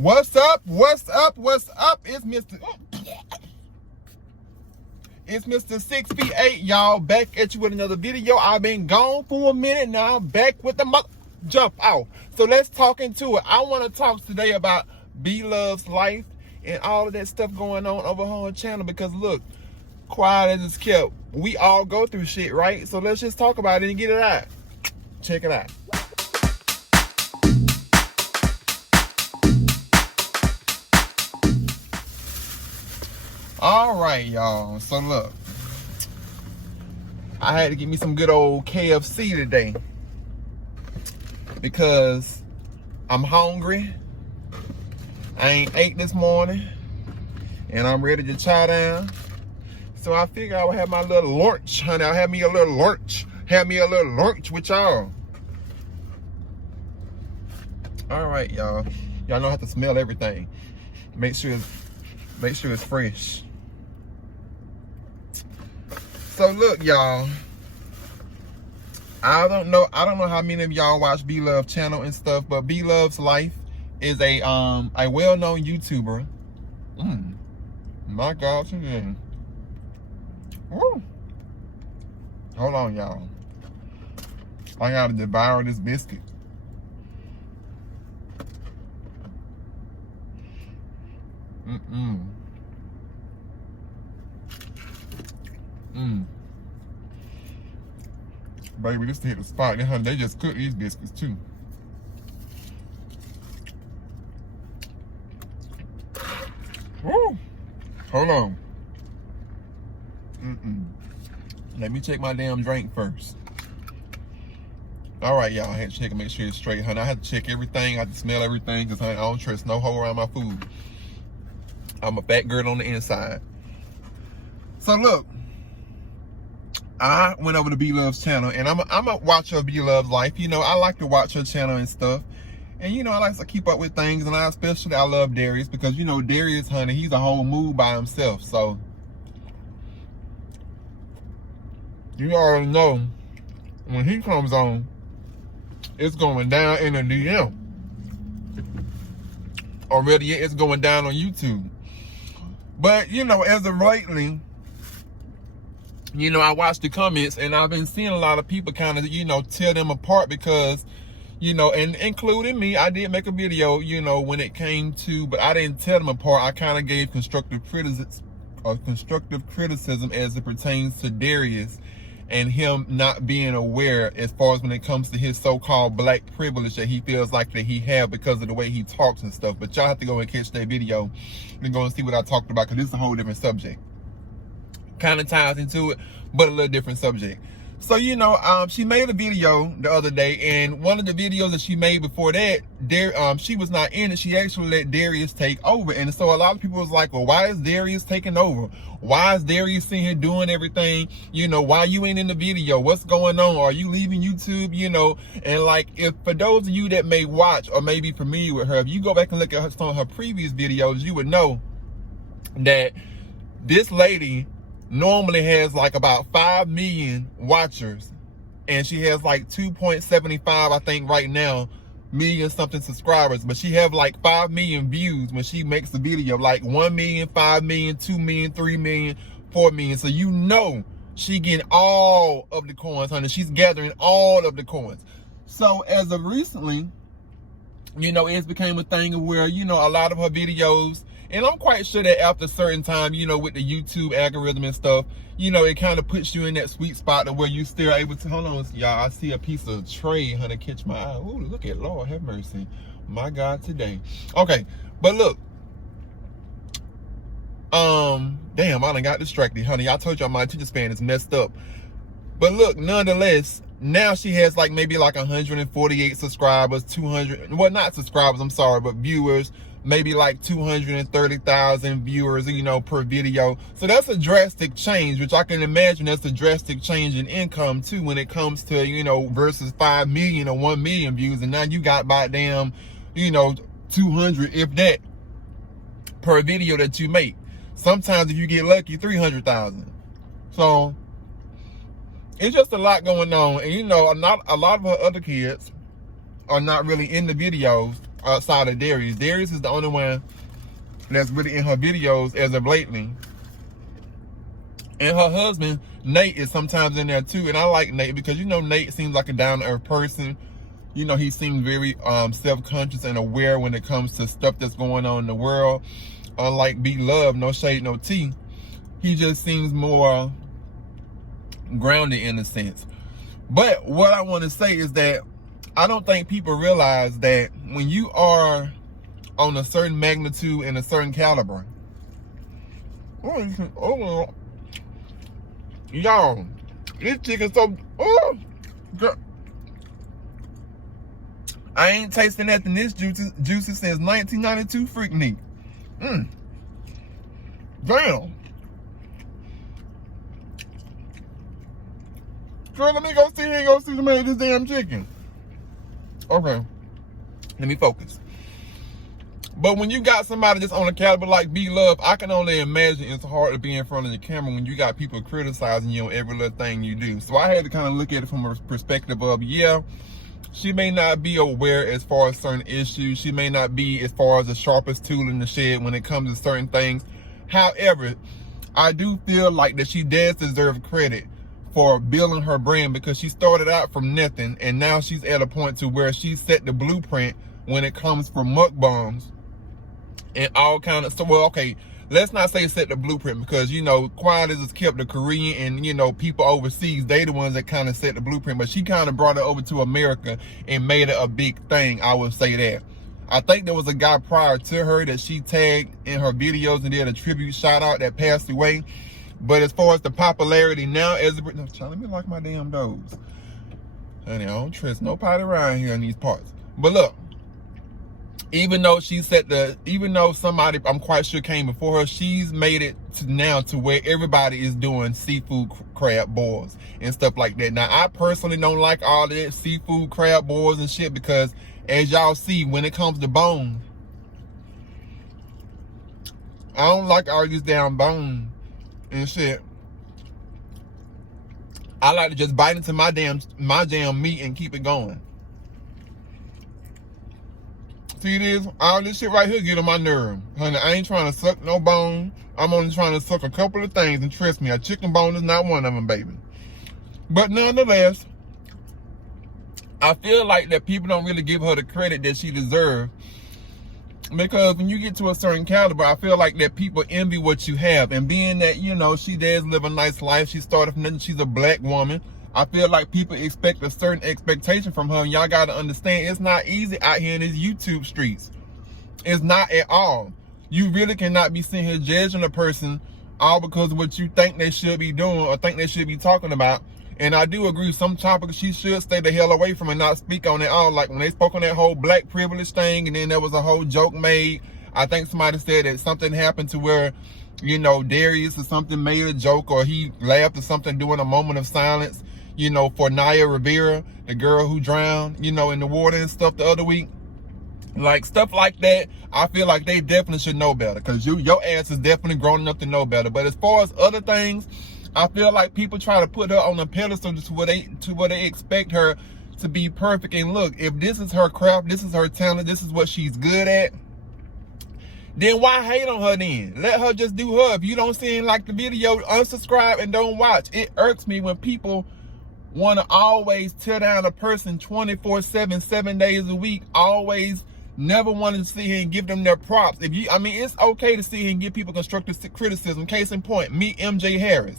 What's up? What's up? What's up? It's Mr. 6 feet 8, y'all. Back at you with another video. I've been gone for a minute now. I'm back with the jump out. So let's talk into it. I want to talk today about B.Love's life and all of that stuff going on over her on channel, because look, quiet as it's kept, we all go through shit, right? So let's just talk about it and get it out. Check it out. All right, y'all. So look, I had to get me some good old KFC today because I'm hungry. I ain't ate this morning and I'm ready to chow down. So I figured I would have my little lunch, honey. I'll have me a little lunch. Have me a little lunch with y'all. All right, y'all. Y'all know how to smell everything. Make sure it's fresh. So look, y'all, I don't know how many of y'all watch B.Love channel and stuff, but B.Love's life is a well-known YouTuber. My God, woo. Hold on, y'all. I gotta devour this biscuit. Baby, this hit the spot. They just cook these biscuits too. Woo. Hold on. Let me check my damn drink first. All right, y'all. I had to check and make sure it's straight, honey. I had to check everything. I had to smell everything, because I don't trust no hole around my food. I'm a fat girl on the inside. So look, I went over to B.Love's channel, and I'm a watcher of B.Love's life. You know, I like to watch her channel and stuff. And, you know, I like to keep up with things, and I love Darius, because, you know, Darius, honey, he's a whole mood by himself. So, you already know, when he comes on, it's going down in the DM. Already, it's going down on YouTube. But, you know, as of lately, you know, I watched the comments, and I've been seeing a lot of people kind of, you know, tear them apart, because, you know, and including me, I did make a video, you know, when it came to, but I didn't tear them apart. I kind of gave constructive criticism as it pertains to Darius and him not being aware as far as when it comes to his so-called black privilege that he feels like that he have because of the way he talks and stuff. But y'all have to go and catch that video and go and see what I talked about, because this is a whole different subject. Kind of ties into it, but a little different subject. So, you know, she made a video the other day, and one of the videos that she made before that, she was not in it. She actually let Darius take over. And so a lot of people was like, well, why is Darius taking over? Why is Darius sitting here doing everything? You know, why you ain't in the video? What's going on? Are you leaving YouTube? You know, and like, if for those of you that may watch or may be familiar with her, if you go back and look at some of her previous videos, you would know that this lady normally has like about 5 million watchers, and she has like 2.75, I think right now, million something subscribers, but she have like 5 million views when she makes the video, like 1 million, 5 million, 2 million, 3 million, 4 million. So you know she getting all of the coins, honey. She's gathering all of the coins. So as of recently, you know, it's became a thing where, you know, a lot of her videos, and I'm quite sure that after a certain time, you know, with the YouTube algorithm and stuff, you know, it kind of puts you in that sweet spot to where you still able to, hold on, y'all, I see a piece of tray, honey, catch my eye. Ooh, look at, Lord have mercy. My God, today. Okay, but look. Damn, I done got distracted, honey. I told y'all my attention span is messed up. But look, nonetheless, now she has like maybe like 148 subscribers, 200, well, not subscribers, I'm sorry, but viewers. Maybe like 230,000 viewers, you know, per video. So that's a drastic change, which I can imagine that's a drastic change in income too, when it comes to, you know, versus 5 million or 1 million views. And now you got by damn, you know, 200, if that, per video that you make. Sometimes if you get lucky, 300,000. So it's just a lot going on. And you know, a lot of her other kids are not really in the videos. outside of Darius. Darius is the only one that's really in her videos as of lately. And her husband, Nate, is sometimes in there too. And I like Nate because, you know, Nate seems like a down-to-earth person. You know, he seems very self-conscious and aware when it comes to stuff that's going on in the world. Unlike B.Love, no shade, no tea. He just seems more grounded in a sense. But what I want to say is that I don't think people realize that when you are on a certain magnitude and a certain caliber, y'all, this chicken so, girl, I ain't tasting nothing this juicy since 1992, freak me. Damn. Girl, let me go see here and go see who made this damn chicken. Okay. Let me focus. But when you got somebody that's on a caliber like B.Love, I can only imagine it's hard to be in front of the camera when you got people criticizing you on every little thing you do. So I had to kind of look at it from a perspective of, yeah, she may not be aware as far as certain issues. She may not be as far as the sharpest tool in the shed when it comes to certain things. However, I do feel like that she does deserve credit for building her brand, because she started out from nothing and now she's at a point to where she set the blueprint when it comes for mukbangs and all kind of stuff. Well, okay, let's not say set the blueprint, because, you know, quiet as it's kept, the Korean and, you know, people overseas, they the ones that kind of set the blueprint, but she kind of brought it over to America and made it a big thing. I would say that. I think there was a guy prior to her that she tagged in her videos and did a tribute shout out that passed away. But as far as the popularity now, let me lock my damn doors. Honey, I don't trust nobody around here in these parts. But look, even though somebody I'm quite sure came before her, she's made it to now to where everybody is doing seafood crab boils and stuff like that. Now, I personally don't like all that seafood crab boils and shit, because as y'all see, when it comes to bone, I don't like all these damn bones and shit. I like to just bite into my damn meat and keep it going. See this? All this shit right here get on my nerve. Honey, I ain't trying to suck no bone. I'm only trying to suck a couple of things, and trust me, a chicken bone is not one of them, baby. But nonetheless, I feel like that people don't really give her the credit that she deserves. Because when you get to a certain caliber, I feel like that people envy what you have. And being that, you know, she does live a nice life. She started from nothing. She's a black woman. I feel like people expect a certain expectation from her. And y'all got to understand, it's not easy out here in these YouTube streets. It's not at all. You really cannot be sitting here judging a person all because of what you think they should be doing or think they should be talking about. And I do agree, some topics she should stay the hell away from and not speak on at all. Like when they spoke on that whole black privilege thing, and then there was a whole joke made. I think somebody said that something happened to where, you know, Darius or something made a joke, or he laughed or something during a moment of silence, you know, for Naya Rivera, the girl who drowned, you know, in the water and stuff the other week. Like stuff like that, I feel like they definitely should know better, because your ass is definitely grown enough to know better. But as far as other things, I feel like people try to put her on a pedestal to where they expect her to be perfect. And look, if this is her craft, this is her talent, this is what she's good at, then why hate on her then? Let her just do her. If you don't see and like the video, unsubscribe and don't watch. It irks me when people want to always tear down a person 24/7, 7 days a week, always never wanted to sit here and give them their props. It's okay to sit here and give people constructive criticism. Case in point, me, MJ Harris.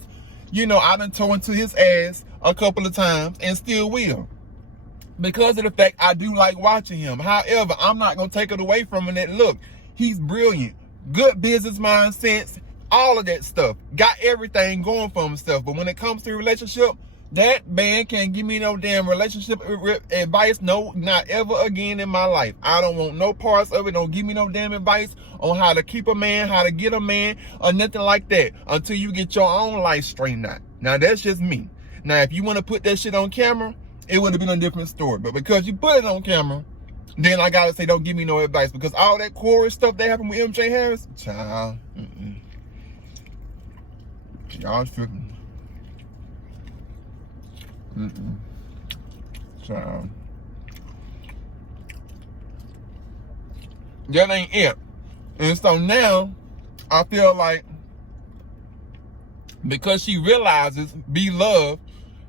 You know, I done tore into his ass a couple of times and still will, because of the fact I do like watching him. However, I'm not going to take it away from him that, look, he's brilliant, good business mindset, all of that stuff. Got everything going for himself. But when it comes to relationship, that man can't give me no damn relationship advice. No, not ever again in my life. I don't want no parts of it. Don't give me no damn advice on how to keep a man, how to get a man, or nothing like that until you get your own life straightened out. Now, that's just me. Now, if you want to put that shit on camera, it would have been a different story. But because you put it on camera, then I got to say, don't give me no advice. Because all that chorus stuff that happened with MJ Harris, child, y'all tripping. Child. That ain't it. And so now, I feel like because she realizes, B.Love,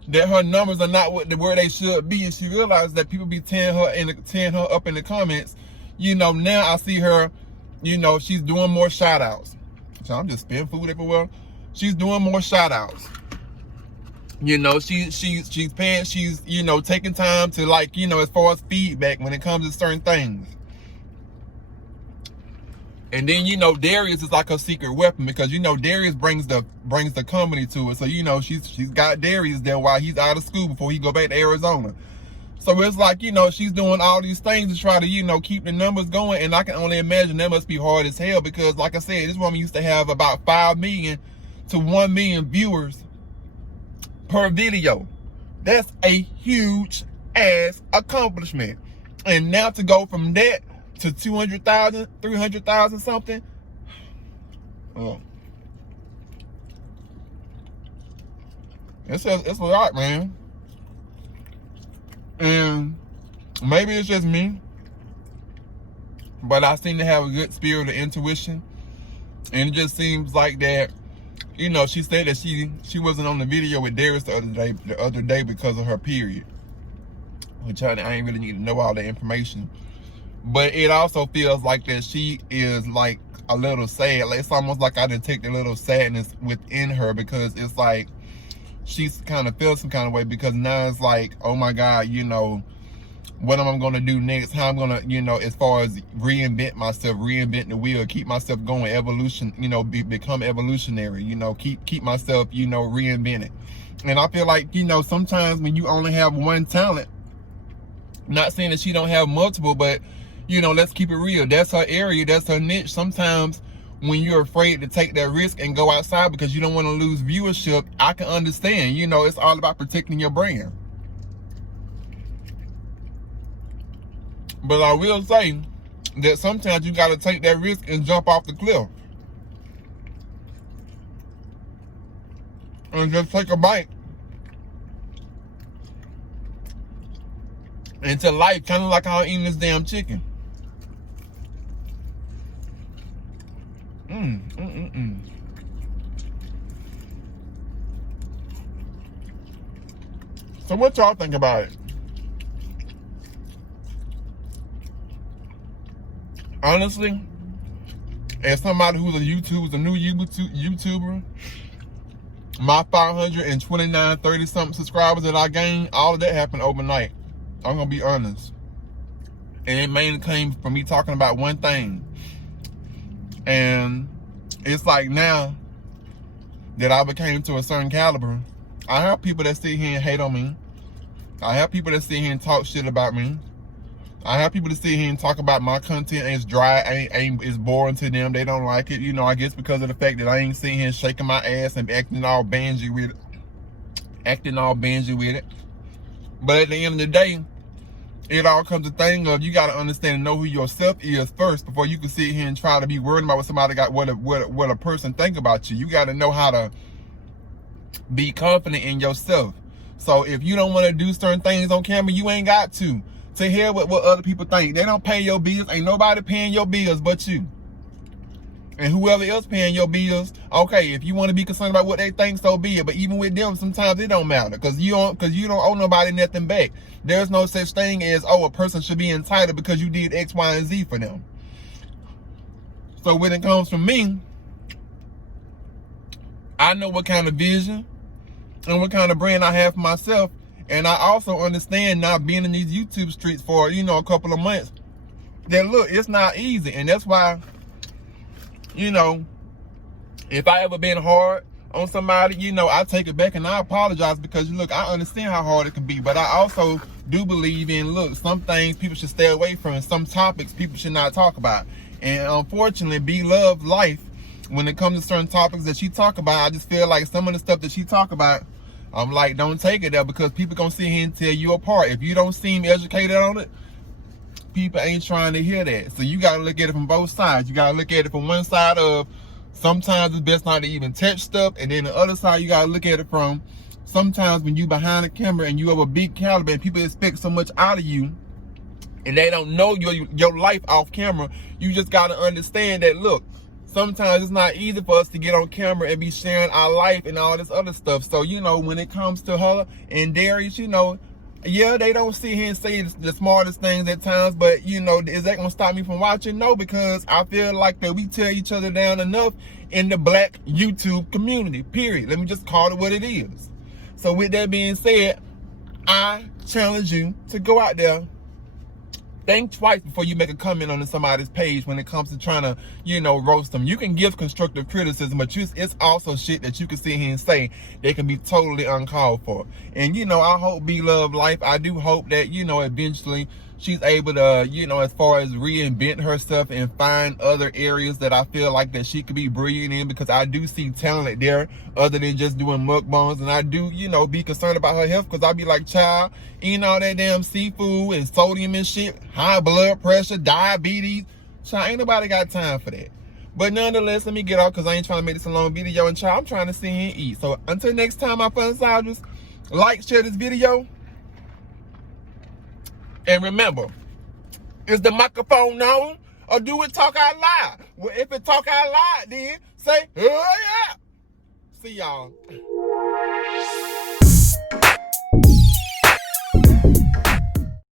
that her numbers are not where they should be, and she realizes that people be tearing her up in the comments. You know, now I see her, you know, she's doing more shout outs. So I'm just spitting food everywhere. She's doing more shout outs. You know, she's paying, she's, you know, taking time to, like, you know, as far as feedback when it comes to certain things. And then, you know, Darius is like her secret weapon, because, you know, Darius brings the company to it. So, you know, she's got Darius there while he's out of school before he go back to Arizona. So it's like, you know, she's doing all these things to try to, you know, keep the numbers going. And I can only imagine that must be hard as hell, because, like I said, this woman used to have about 5 million to 1 million viewers per video. That's a huge ass accomplishment. And now to go from that to 200,000, 300,000 something. Oh. It's a lot, man. And maybe it's just me, but I seem to have a good spirit of intuition. And it just seems like that, you know, she said that she wasn't on the video with Darius the other day because of her period. Which I ain't really need to know all the information. But it also feels like that she is like a little sad. Like, it's almost like I detect a little sadness within her, because it's like she's kind of feels some kind of way, because now it's like, oh my God, you know, what am I going to do next? How I'm going to, you know, as far as reinvent myself, reinvent the wheel, keep myself going, evolution, you know, become evolutionary, you know, keep myself, you know, reinvented. And I feel like, you know, sometimes when you only have one talent, not saying that she don't have multiple, but, you know, let's keep it real. That's her area. That's her niche. Sometimes when you're afraid to take that risk and go outside because you don't want to lose viewership, I can understand. You know, it's all about protecting your brand. But I will say that sometimes you got to take that risk and jump off the cliff. And just take a bite. Into life, kind of like how I'm eating this damn chicken. So what y'all think about it? Honestly, as somebody who's a new YouTuber, my 529, 30 something subscribers that I gained, all of that happened overnight. I'm gonna be honest. And it mainly came from me talking about one thing. And it's like now that I became to a certain caliber, I have people that sit here and hate on me. I have people that sit here and talk shit about me. I have people that sit here and talk about my content and it's dry, it's boring to them. They don't like it. You know, I guess because of the fact that I ain't sitting here shaking my ass and acting all bangy with it. But at the end of the day, it all comes to thing of, you got to understand and know who yourself is first before you can sit here and try to be worried about what somebody got, what a person think about you. You got to know how to be confident in yourself. So if you don't want to do certain things on camera, you ain't got to. To hear what other people think. They don't pay your bills. Ain't nobody paying your bills but you. And whoever else paying your bills, okay, if you want to be concerned about what they think, so be it. But even with them, sometimes it don't matter, because you don't owe nobody nothing back. There's no such thing as, oh, a person should be entitled because you did X, Y, and Z for them. So when it comes from me, I know what kind of vision and what kind of brand I have for myself. And I also understand, now being in these YouTube streets for, you know, a couple of months, that look, it's not easy. And that's why, you know, if I ever been hard on somebody, you know, I take it back and I apologize, because look, I understand how hard it can be, but I also do believe in, look, some things people should stay away from, and some topics people should not talk about. And unfortunately, B.Love life, when it comes to certain topics that she talk about, I just feel like some of the stuff that she talk about, I'm like, don't take it there, because people gonna sit here and tear you apart. If you don't seem educated on it, people ain't trying to hear that. So you gotta look at it from both sides. You gotta look at it from one side of, sometimes it's best not to even touch stuff, and then the other side, you gotta look at it from, sometimes when you behind the camera and you have a big caliber and people expect so much out of you, and they don't know your life off camera, you just got to understand that, look, sometimes it's not easy for us to get on camera and be sharing our life and all this other stuff. So, you know, when it comes to her and Darius, you know, yeah, they don't sit here and say the smartest things at times, but, you know, is that going to stop me from watching? No, because I feel like that we tear each other down enough in the black YouTube community, period. Let me just call it what it is. So with that being said, I challenge you to go out there, think twice before you make a comment on somebody's page when it comes to trying to, you know, roast them. You can give constructive criticism, but it's also shit that you can sit here and say they can be totally uncalled for. And, you know, I hope B.Love life, I do hope that, you know, eventually she's able to, you know, as far as reinvent herself and find other areas that I feel like that she could be brilliant in, because I do see talent there other than just doing mukbangs. And I do, you know, be concerned about her health, because I be like, child, eating all that damn seafood and sodium and shit, high blood pressure, diabetes. Child, ain't nobody got time for that. But nonetheless, let me get off because I ain't trying to make this a long video. And child, I'm trying to sit here and eat. So until next time, my fun soldiers, like, share this video. And remember, is the microphone on, or do it talk out loud? Well, if it talk out loud, then say, oh yeah. See y'all.